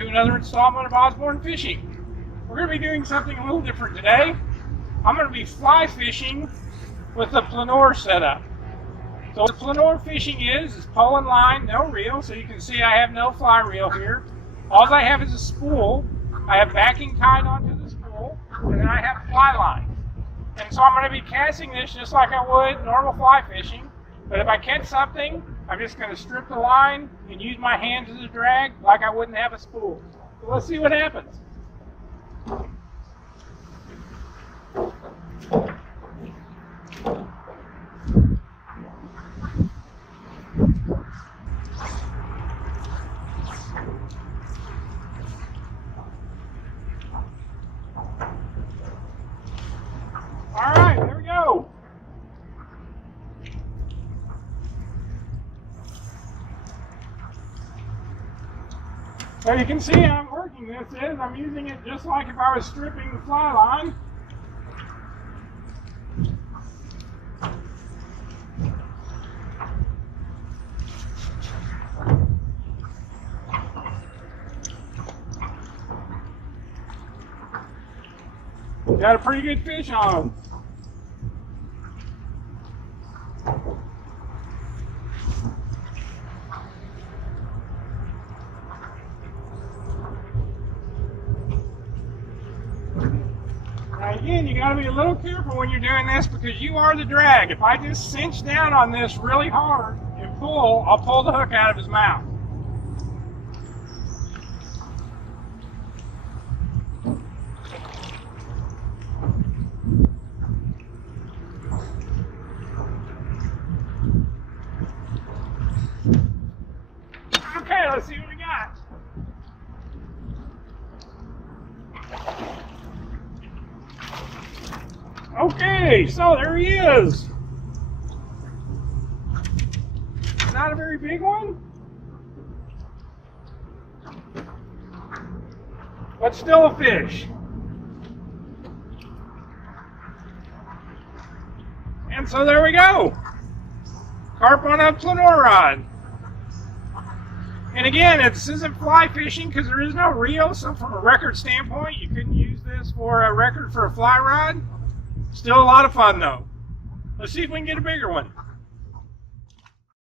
to another installment of Osborn Fishing. We're going to be doing something a little different today. I'm going to be fly fishing with the Plnor setup. So what Plnor Fishing is pole and line, no reel. So you can see I have no fly reel here. All I have is a spool. I have backing tied onto the spool, and then I have fly line. And so I'm going to be casting this just like I would normal fly fishing. But if I catch something, I'm just going to strip the line and use my hands as a drag like I wouldn't have a spool. So let's see what happens. All right, there we go. So you can see how I'm working this is, I'm using it just like if I was stripping the fly line. Got a pretty good fish on. Now again, you got to be a little careful when you're doing this because you are the drag. If I just cinch down on this really hard and pull, I'll pull the hook out of his mouth. Okay, let's see what we got. Okay, so there he is. Not a very big one, but still a fish. And so there we go. Carp on a Plnor rod. And again, this isn't fly fishing because there is no reel, so from a record standpoint, you couldn't use this for a record for a fly rod. Still a lot of fun though. Let's see if we can get a bigger one.